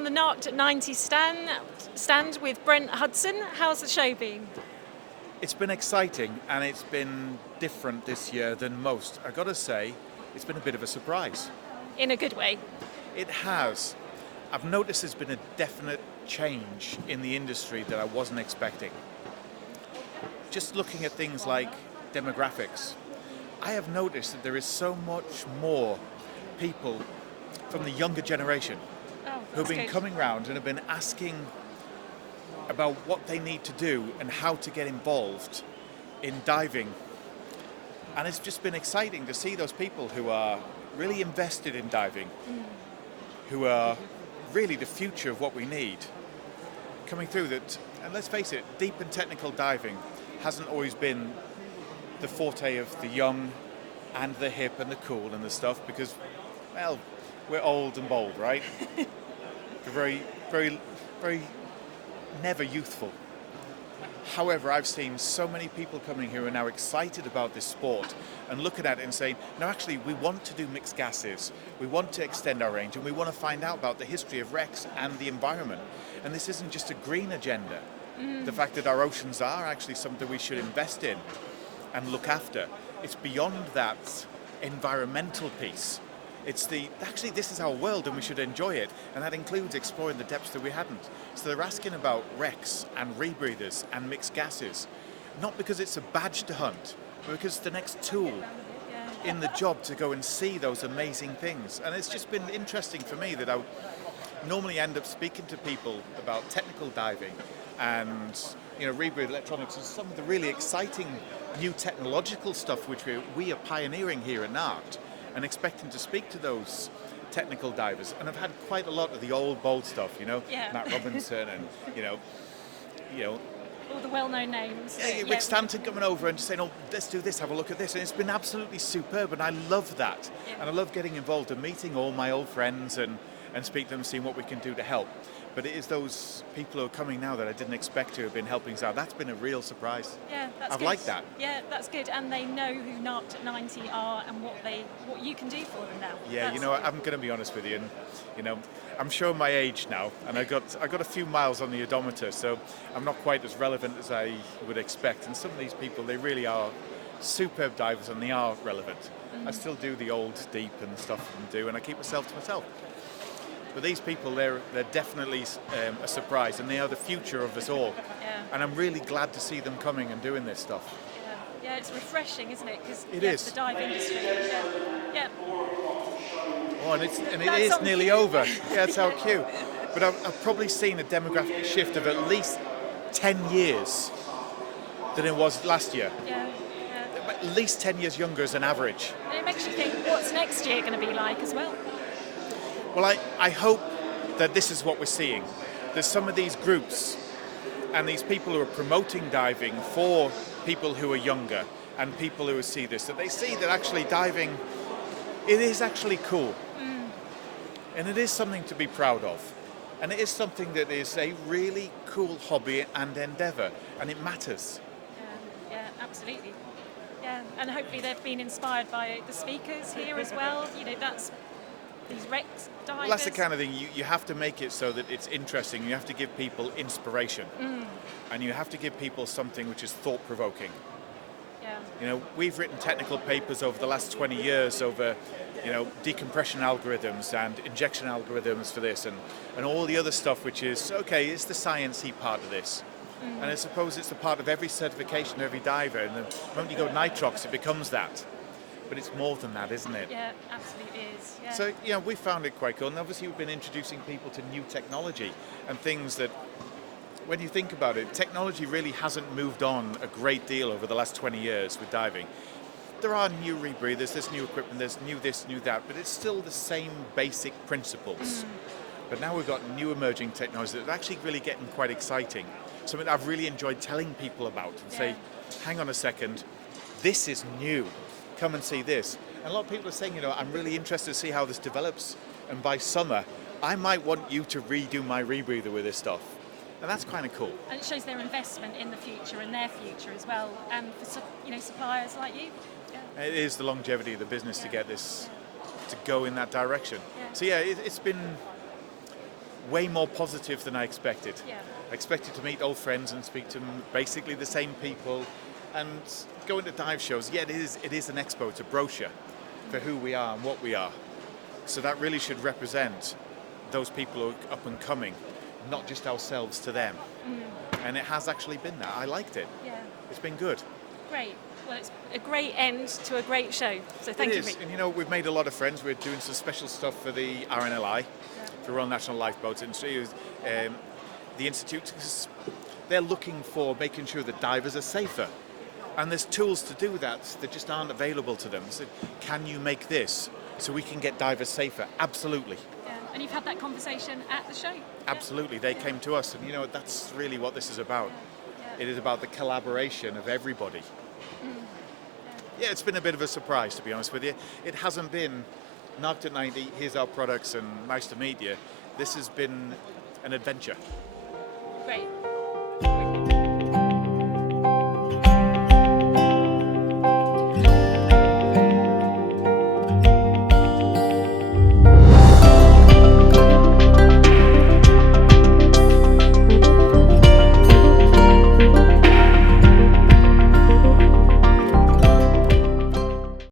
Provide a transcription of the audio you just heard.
on the Narked 90 stand with Brent Hudson. How's the show been? It's been exciting and it's been different this year than most. I gotta say, it's been a bit of a surprise. In a good way. It has. I've noticed there's been a definite change in the industry that I wasn't expecting. Just looking at things like demographics, I have noticed that there is so much more people from the younger generation who've been coming round and have been asking about what they need to do and how to get involved in diving. And it's just been exciting to see those people who are really invested in diving, who are really the future of what we need, coming through that. And let's face it, deep and technical diving hasn't always been the forte of the young and the hip and the cool and the stuff because, well, we're old and bold, right? We're very, very, very never youthful. However, I've seen so many people coming here who are now excited about this sport and looking at it and saying, no, actually, we want to do mixed gases, we want to extend our range, and we want to find out about the history of wrecks and the environment. And this isn't just a green agenda. The fact that our oceans are actually something we should invest in and look after. It's beyond that environmental piece. It's actually this is our world and we should enjoy it, and that includes exploring the depths that we hadn't. So they're asking about wrecks and rebreathers and mixed gases, not because it's a badge to hunt, but because it's the next tool in the job to go and see those amazing things. And it's just been interesting for me that I normally end up speaking to people about technical diving and rebreathe electronics and some of the really exciting new technological stuff which we are pioneering here at Narked, and expecting to speak to those technical divers. And I've had quite a lot of the old bold stuff, Matt Robinson and all the well-known names. Rick Stanton coming over and just saying, oh, let's do this, have a look at this. And it's been absolutely superb, and I love that. And I love getting involved and meeting all my old friends and speak to them and seeing what we can do to help. But it is those people who are coming now that I didn't expect to have been helping us out. That's been a real surprise. Yeah, that's I've good. liked that. Yeah, that's good. And they know who Narked 90 are and what you can do for them now. Yeah, I'm going to be honest with you, and I'm showing my age now, and I got a few miles on the odometer, so I'm not quite as relevant as I would expect. And some of these people, they really are superb divers, and they are relevant. I still do the old deep and stuff and I keep myself to myself. But these people, they're definitely a surprise, and they are the future of us all. Yeah. And I'm really glad to see them coming and doing this stuff. Yeah, it's refreshing, isn't it? Because it is. The dive industry. Yeah. Oh, and it is nearly cue. over. Yeah, it's our cue. But I've probably seen a demographic shift of at least 10 years than it was last year. Yeah. At least 10 years younger as an average. And it makes you think, what's next year going to be like as well? Well, I hope that this is what we're seeing. There's some of these groups and these people who are promoting diving for people who are younger and people who see this, that they see that actually diving, it is actually cool. And it is something to be proud of. And it is something that is a really cool hobby and endeavour, and it matters. Yeah, absolutely. Yeah, and hopefully they've been inspired by the speakers here as well. That's these wrecks, divers. Well, that's the kind of thing, you have to make it so that it's interesting. You have to give people inspiration. And you have to give people something which is thought-provoking. Yeah. We've written technical papers over the last 20 years over, decompression algorithms and injection algorithms for this and all the other stuff which is, okay, it's the sciencey part of this. And I suppose it's a part of every certification of every diver. And the moment you go nitrox, it becomes that. But it's more than that, isn't it? Yeah, absolutely is. Yeah. So, we found it quite cool. And obviously we've been introducing people to new technology and things that, when you think about it, technology really hasn't moved on a great deal over the last 20 years with diving. There are new rebreathers, there's new equipment, there's new this, new that, but it's still the same basic principles. But now we've got new emerging technology that are actually really getting quite exciting. Something that I've really enjoyed telling people about and say, hang on a second, this is new. Come and see this. And a lot of people are saying, I'm really interested to see how this develops. And by summer, I might want you to redo my rebreather with this stuff. And that's kind of cool. And it shows their investment in the future and their future as well. And for suppliers like you. Yeah. It is the longevity of the business to get this to go in that direction. So it's been way more positive than I expected. Yeah. I expected to meet old friends and speak to basically the same people, and going to dive shows. Yeah, it is an expo, it's a brochure for who we are and what we are. So that really should represent those people who are up and coming, not just ourselves to them. And it has actually been that. I liked it. Yeah. It's been good. Great. Well, it's a great end to a great show. So thank It you. is. And you know, we've made a lot of friends. We're doing some special stuff for the RNLI, for Royal National Lifeboat Industry. The Institute, they're looking for making sure that divers are safer. And there's tools to do that that just aren't available to them. So can you make this so we can get divers safer? Absolutely. Yeah. And you've had that conversation at the show. Absolutely. They came to us, and you know, that's really what this is about. Yeah. It is about the collaboration of everybody. Yeah, it's been a bit of a surprise, to be honest with you. It hasn't been Narked at 90, here's our products and nice to meet you. This has been an adventure. Great.